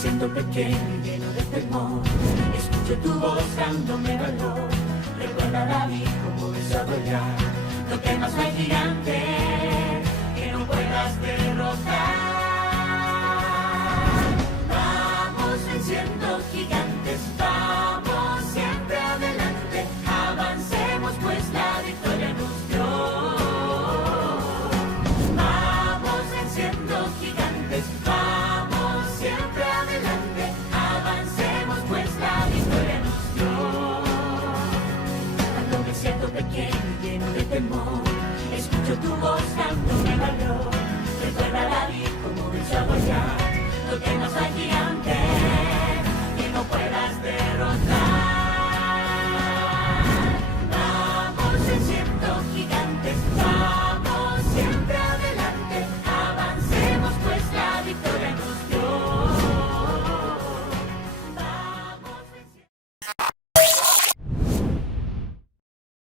siento pequeño y lleno de temor. Escucho tu voz dándome valor. Recuerda, David, cómo desarrollar. No temas, no hay gigante que no puedas derrotar. Vamos venciendo gigantes.